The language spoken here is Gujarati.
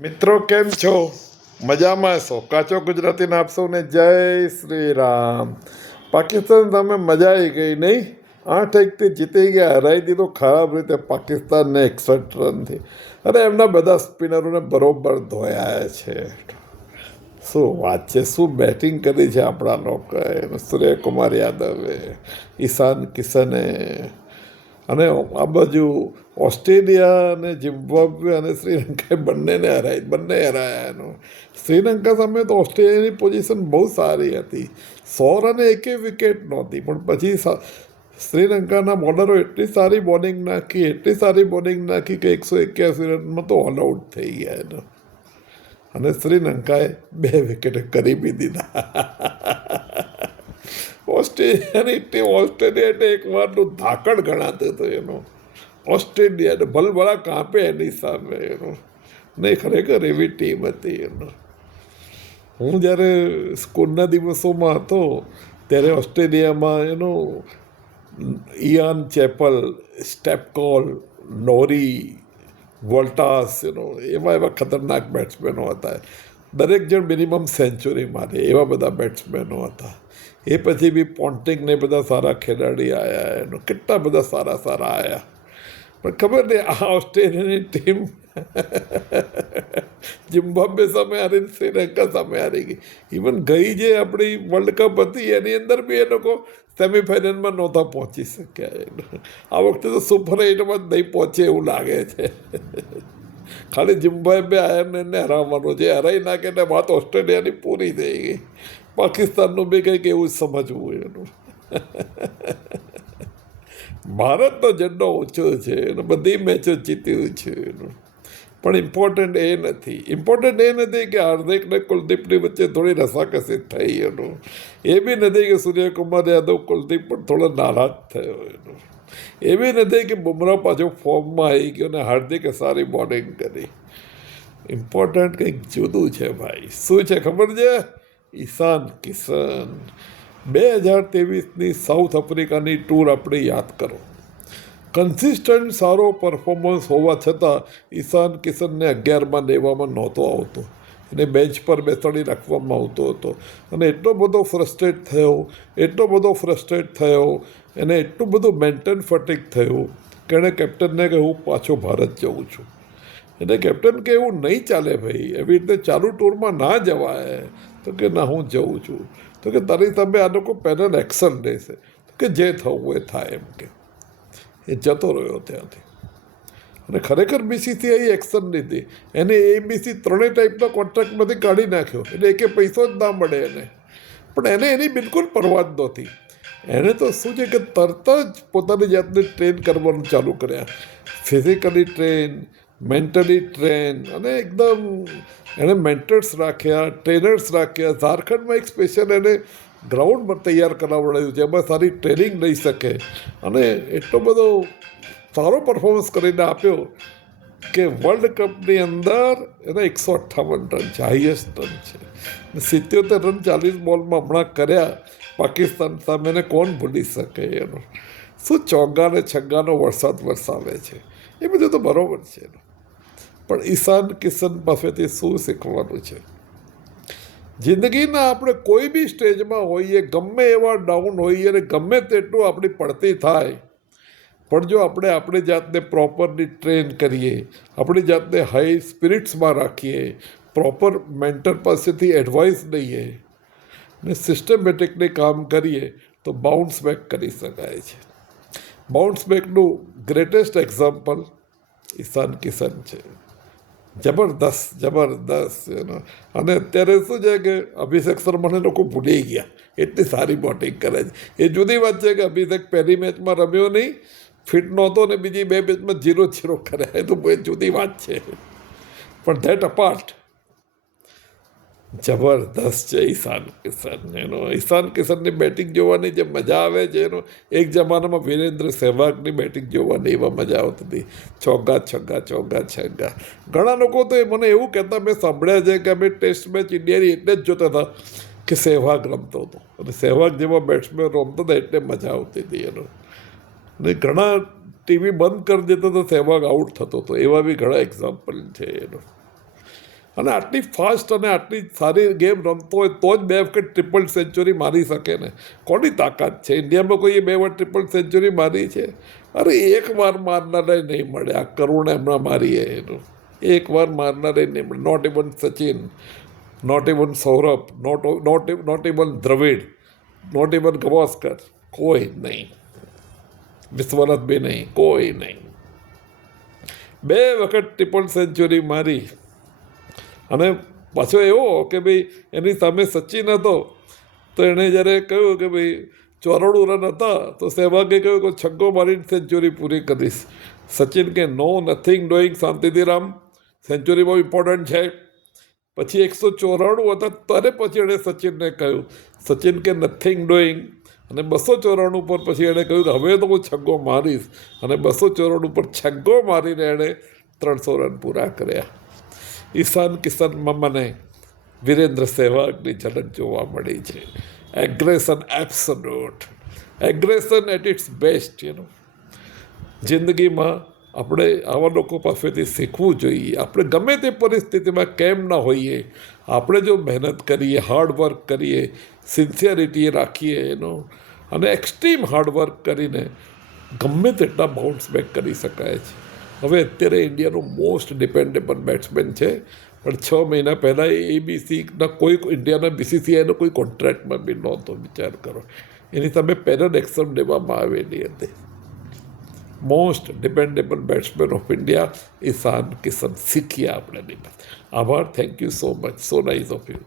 મિત્રો કેમ છો? મજામાં છો? કાચો ગુજરાતીને આપ સૌને જય શ્રી રામ. પાકિસ્તાન સામે મજા આવી ગઈ નહીં? 8-1 જીતી ગયા, હરાઈ દીધો ખરાબ રીતે પાકિસ્તાનને 61 રનથી. અરે એમના બધા સ્પિનરોને બરોબર ધોયા છે. શું વાત છે, શું બેટિંગ કરી છે આપણા લોકોએ. સૂર્યકુમાર યાદવે, ઈશાન કિશને, અને આ બાજુ ઓસ્ટ્રેલિયા અને ઝિમ્બાબ્વે અને શ્રીલંકાએ બંને હરાયા એનું. શ્રીલંકા સામે તો ઓસ્ટ્રેલિયાની પોઝિશન બહુ સારી હતી, 100 રને એકે વિકેટ નહોતી, પણ પછી શ્રીલંકાના બોલરો એટલી સારી બોલિંગ નાખી કે 181 રનમાં તો ઓલ આઉટ થઈ ગયા એનો. અને શ્રીલંકાએ 2 વિકેટે કરી બી દીધા. ઓસ્ટ્રેલિયાની ટીમ, ઓસ્ટ્રેલિયા એટલે એક વારનું ધાકડ ગણાતું હતું એનું. ઓસ્ટ્રેલિયાને ભલભલા કાપે એની સામે એનું. નહીં, ખરેખર એવી ટીમ હતી એનું. હું જ્યારે સ્કૂલના દિવસોમાં હતો ત્યારે ઓસ્ટ્રેલિયામાં ઇયાન ચેપલ, સ્ટેપકોલ, નોરી, વોલ્ટાસ, એવા ખતરનાક બેટ્સમેનો હતા. દરેક જણ મિનિમમ સેન્ચુરી મારે એવા બધા બેટ્સમેનો હતા. એ પછી બી પોન્ટિંગ ને બધા સારા ખેલાડી આવ્યા એનો, કેટલા બધા સારા આવ્યા. પણ ખબર નહીં, આ ઓસ્ટ્રેલિયાની ટીમ ઝિમ્બાબ્વે સામે હારી, શ્રીલંકા સામે હારી ગઈ. ઇવન ગઈ જે આપણી વર્લ્ડ કપ હતી એની અંદર બી એ લોકો સેમિફાઇનલમાં નહોતા પહોંચી શક્યા. આ વખતે તો સુપર 8માં જ નહીં પહોંચે એવું લાગે છે. ખાલી ઝિમ્બાબ્વે આયર્લેન્ડને હરાવવાનો છે, હરાઈ નાખે એટલે વાત ઓસ્ટ્રેલિયાની પૂરી થઈ ગઈ. પાકિસ્તાનનું બી કંઈક એવું જ સમજવું એનું. ભારતનો ઝંડો ઓછો છે અને બધી મેચો જીત્યું છે એનું. પણ ઇમ્પોર્ટન્ટ એ નથી કે હાર્દિકને કુલદીપની વચ્ચે થોડી રસાકસી થઈ એનું. એ બી નથી કે સૂર્યકુમાર યાદવ કુલદીપ પણ થોડો નારાજ થયો એનું. એ બી નથી કે બુમરાહ પાછો ફોર્મમાં આવી ગયો અને હાર્દિકે સારી બોલિંગ કરી. ઇમ્પોર્ટન્ટ કંઈક જુદું છે ભાઈ. શું છે ખબર છે? ઈશાન કિશન. 2023ની સાઉથ આફ્રિકાની ટૂર આપણે યાદ કરો. કન્સિસ્ટન્ટ સારો પરફોર્મન્સ હોવા છતાં ઈશાન કિશનને 11માં લેવામાં નહોતો આવતો. એને બેન્ચ પર બેસાડી રાખવામાં આવતો હતો. અને એટલો બધો ફ્રસ્ટ્રેટ થયો, એને એટલું બધું મેન્ટલ ફટીગ થયું કે એણે કેપ્ટનને કહે હું પાછો ભારત જઉં છું. એટલે કેપ્ટન કે એવું નહીં ચાલે ભાઈ, એવી રીતે ચાલુ ટૂરમાં ના જવાય. તો કે ના, હું જઉં છું. તો કે તારી સામે આ લોકો પેનલ એક્શન લેશે. કે જે થવું એ થાય એમ કે. એ જતો રહ્યો ત્યાંથી. અને ખરેખર BCCI એક્શન લીધી. એને ABC 3 ટાઈપના કોન્ટ્રાક્ટમાંથી કાઢી નાખ્યો, એટલે એકે પૈસો જ ના મળે એને. પણ એને એની બિલકુલ પરવા જ નહોતી. એણે તો શું છે કે તરત જ પોતાની જાતને ટ્રેન કરવાનું ચાલુ કર્યા. ફિઝિકલી ટ્રેન, મેન્ટલી ટ્રેન, અને એકદમ એણે મેન્ટર્સ રાખ્યા, ટ્રેનર્સ રાખ્યા. ઝારખંડમાં એક સ્પેશિયલ એને ગ્રાઉન્ડ તૈયાર કરાવડાવ્યું, જેમાં સારી ટ્રેનિંગ લઈ શકે. અને એટલો બધો સારો પરફોર્મન્સ કરીને આપ્યો કે વર્લ્ડ કપની અંદર એના 158 રન છે, હાઈએસ્ટ રન છે. 77 રન 40 બોલમાં હમણાં કર્યા પાકિસ્તાન સામે. એને કોણ ભૂલી શકે એનો? શું ચોગ્ગા ને છગ્ગાનો વરસાદ વરસાવે છે. એ બધું તો બરાબર છે. પણ ઈશાન કિશન પાસેથી શું શીખવાનું છે? જિંદગીના આપણે કોઈ બી સ્ટેજમાં હોઈએ, ગમે એવા ડાઉન હોઈએ અને ગમે તેટલું આપણી પડતી થાય, પણ જો આપણે આપણી જાતને પ્રોપરલી ટ્રેન કરીએ, આપણી જાતને હાઈ સ્પિરિટ્સમાં રાખીએ, પ્રોપર મેન્ટર પાસેથી એડવાઇસ લઈએ ને સિસ્ટમેટિકલી કામ કરીએ તો બાઉન્સ બેક કરી શકાય છે. બાઉન્સ બેકનું ગ્રેટેસ્ટ એક્ઝામ્પલ ઈશાન કિશન છે. જબરદસ્ત. અને અત્યારે શું છે કે અભિષેક શર્માને લોકો ભૂલી ગયા, એટલી સારી બોલિંગ કરે છે. એ જુદી વાત છે કે અભિષેક પહેલી મેચમાં રમ્યો નહીં, ફિટ નહોતો, ને બીજી 2 મેચમાં 0-0 કર્યા. એ તો બહુ જુદી વાત છે. પણ ધેટ અપાર્ટ, જબરદસ્ત છે ઈશાન કિશન. ઈશાન કિશનની બેટિંગ જોવાની જે મજા આવે છે એક જમાનામાં વિરેન્દ્ર સહેવાગની બેટિંગ જોવાની એવા મજા આવતી હતી. ચોગ્ગા છગ્ગા. ઘણા લોકો તો મને એવું કહેતા મેં સાંભળ્યા છે કે અમે ટેસ્ટ મેચ ઇન્ડિયાની એટલે જ જોતા હતા કે સહેવાગ રમતો હતો, અને સહેવાગ જેવા બેટ્સમેન રમતા હતા એટલે મજા આવતી હતી એનો. અને ઘણા ટીવી બંધ કરી દેતા તો સહેવાગ આઉટ થતો હતો. એવા બી ઘણા એક્ઝામ્પલ છે એનો. અને આટલી ફાસ્ટ અને આટલી સારી ગેમ રમતો હોય તો જ 2 વખત ટ્રિપલ સેન્ચુરી મારી શકે ને. કોની તાકાત છે? ઇન્ડિયામાં કોઈએ 2 વાર ટ્રિપલ સેન્ચુરી મારી છે? અરે એક વાર મારનારે નહીં મળે. આ કરુણ હમણાં મારી એનું એક વાર મારનારે નહીં મળે. Not even Sachin, not even Sourav, not even Dravid, not even Gavaskar, કોઈ નહીં. વિશ્વનાથ બી નહીં, કોઈ નહીં. 2 વખત ટ્રિપલ સેન્ચુરી મારી. અને પાછો એવો કે ભાઈ એની સામે સચિન હતો તો એણે જ્યારે કહ્યું કે ભાઈ 94 રન હતા તો સહેવાગે કહ્યું કે છગ્ગો મારીને સેન્ચુરી પૂરી કરીશ. સચિન કે નો, નથિંગ ડુઈંગ શાંતિથી રામ, સેન્ચુરી બહુ ઇમ્પોર્ટન્ટ છે. પછી 194 હતા ત્યારે પછી એણે સચિનને કહ્યું. સચિન કે નથિંગ ડુઈંગ. અને 294 પર પછી એણે કહ્યું કે હવે તો હું છગ્ગો મારીશ. અને 294 પર છગ્ગો મારીને એણે 300 રન પૂરા કર્યા. ઈશાન કિશનમાં મને વિરેન્દ્ર સહેવાગની ઝલક જોવા મળી છે. Aggression, absolute aggression at its best. જિંદગીમાં આપણે આવા લોકો પાસેથી શીખવું જોઈએ. આપણે ગમે તે પરિસ્થિતિમાં કેમ ના હોઈએ, આપણે જો મહેનત કરીએ, હાર્ડવર્ક કરીએ, સિન્સિયરિટી રાખીએ અને એક્સ્ટ્રીમ હાર્ડવર્ક કરીને ગમે તેટલા બાઉન્સ બેક કરી શકાય છે. હવે અત્યારે ઇન્ડિયાનું મોસ્ટ ડિપેન્ડેબલ બેટ્સમેન છે, પણ 6 મહિના પહેલાં ABCના કોઈ ઇન્ડિયાના BCCIનો કોઈ કોન્ટ્રાક્ટમાં બી નહોતો. વિચાર કરો, એની સામે પેનલ એક્શન લેવામાં આવેલી હતી. Most dependable batsman of India Ishan Kishan. શીખીએ આપણે. આભાર. Thank you so much. So nice of you.